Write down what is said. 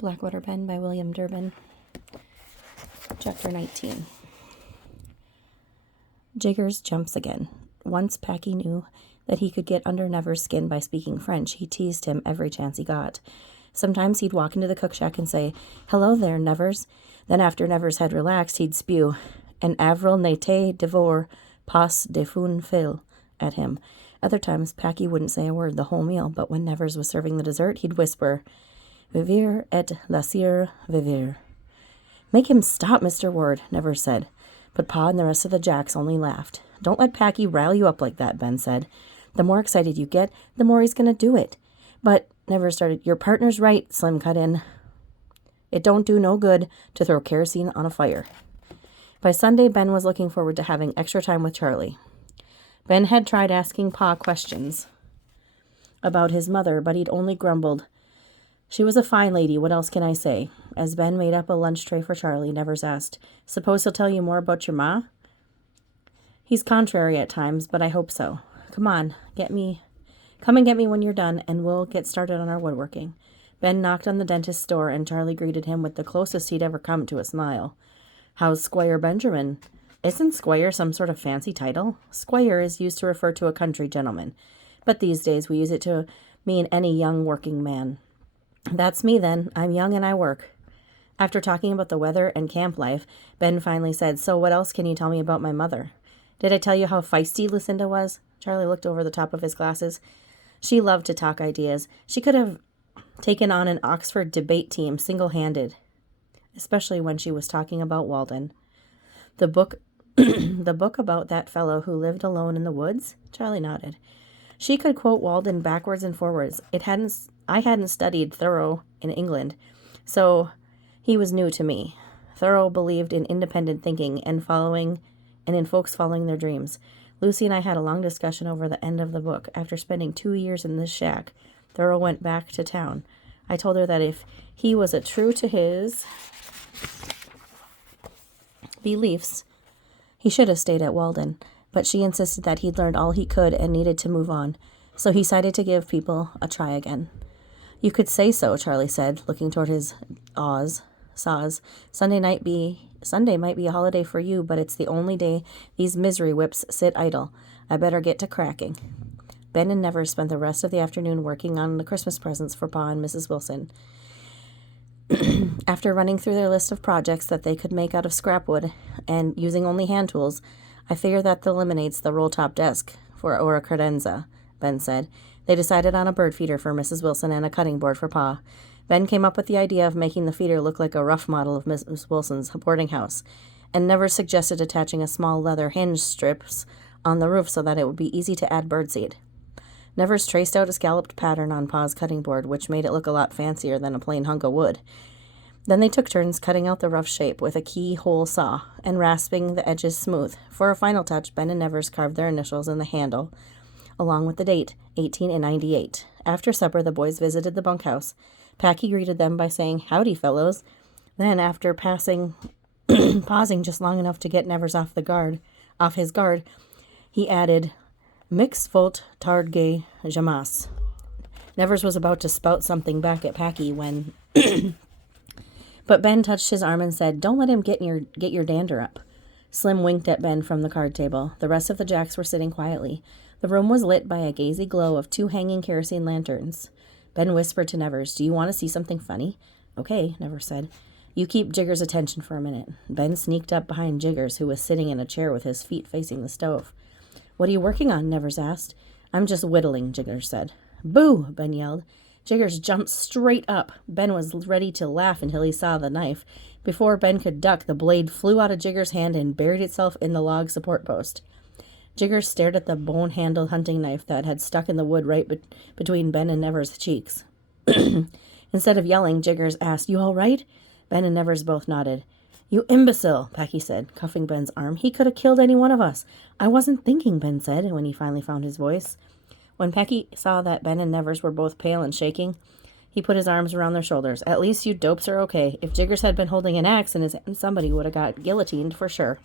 Blackwater Ben by William Durbin. Chapter 19. Jiggers jumps again. Once Packy knew that he could get under Never's skin by speaking French, he teased him every chance he got. Sometimes he'd walk into the cook shack and say, "Hello there, Nevers." Then after Nevers had relaxed, he'd spew, "En avril n'était devor pas de fun fil," at him. Other times, Packy wouldn't say a word the whole meal, but when Nevers was serving the dessert, he'd whisper, "Vivir et laisser vivir." "Make him stop, Mr. Ward," Nevers said. But Pa and the rest of the Jacks only laughed. "Don't let Packy rile you up like that," Ben said. "The more excited you get, the more he's going to do it." "But," Nevers started. "Your partner's right," Slim cut in. "It don't do no good to throw kerosene on a fire." By Sunday, Ben was looking forward to having extra time with Charlie. Ben had tried asking Pa questions about his mother, but he'd only grumbled. "She was a fine lady, what else can I say?" As Ben made up a lunch tray for Charlie, Nevers asked, "Suppose he'll tell you more about your ma?" "He's contrary at times, but I hope so. Come and get me when you're done, and we'll get started on our woodworking." Ben knocked on the dentist's door, and Charlie greeted him with the closest he'd ever come to a smile. "How's Squire Benjamin?" "Isn't Squire some sort of fancy title?" "Squire is used to refer to a country gentleman, but these days we use it to mean any young working man." "That's me, then. I'm young and I work." After talking about the weather and camp life, Ben finally said, "So what else can you tell me about my mother?" "Did I tell you how feisty Lucinda was?" Charlie looked over the top of his glasses. "She loved to talk ideas. She could have taken on an Oxford debate team single-handed, especially when she was talking about Walden." "The book the book about that fellow who lived alone in the woods?" Charlie nodded. "She could quote Walden backwards and forwards. I hadn't studied Thoreau in England, so he was new to me. Thoreau believed in independent thinking and in folks following their dreams. Lucy and I had a long discussion over the end of the book. After spending 2 years in this shack, Thoreau went back to town. I told her that if he was true to his beliefs, he should have stayed at Walden, but she insisted that he'd learned all he could and needed to move on, so he decided to give people a try again." "You could say so," Charlie said, looking toward his saws. Sunday might be a holiday for you, but it's the only day these misery whips sit idle. I better get to cracking." Ben and Nevers spent the rest of the afternoon working on the Christmas presents for Pa and Mrs. Wilson. After running through their list of projects that they could make out of scrap wood and using only hand tools, "I figure that eliminates the roll-top desk or a credenza," Ben said. They decided on a bird feeder for Mrs. Wilson and a cutting board for Pa. Ben came up with the idea of making the feeder look like a rough model of Mrs. Wilson's boarding house, and Nevers suggested attaching a small leather hinge strips on the roof so that it would be easy to add birdseed. Nevers traced out a scalloped pattern on Pa's cutting board, which made it look a lot fancier than a plain hunk of wood. Then they took turns cutting out the rough shape with a keyhole saw and rasping the edges smooth. For a final touch, Ben and Nevers carved their initials in the handle, along with the date, 1898. After supper, the boys visited the bunkhouse. Packy greeted them by saying, "Howdy, fellows." Then, after pausing just long enough to get Nevers off his guard, he added, "Mix volt tarde jamas." Nevers was about to spout something back at Packy when but Ben touched his arm and said, "Don't let him get your dander up." Slim winked at Ben from the card table. The rest of the Jacks were sitting quietly. The room was lit by a gazy glow of 2 hanging kerosene lanterns. Ben whispered to Nevers, "Do you want to see something funny?" "Okay," Nevers said. "You keep Jiggers' attention for a minute." Ben sneaked up behind Jiggers, who was sitting in a chair with his feet facing the stove. "What are you working on?" Nevers asked. "I'm just whittling," Jiggers said. "Boo!" Ben yelled. Jiggers jumped straight up. Ben was ready to laugh until he saw the knife. Before Ben could duck, the blade flew out of Jiggers' hand and buried itself in the log support post. Jiggers stared at the bone-handled hunting knife that had stuck in the wood right between Ben and Nevers' cheeks. Instead of yelling, Jiggers asked, "You all right?" Ben and Nevers both nodded. "You imbecile," Packy said, cuffing Ben's arm. "He could have killed any one of us." "I wasn't thinking," Ben said, when he finally found his voice. When Packy saw that Ben and Nevers were both pale and shaking, he put his arms around their shoulders. "At least you dopes are okay. If Jiggers had been holding an axe in his hand, somebody would have got guillotined for sure."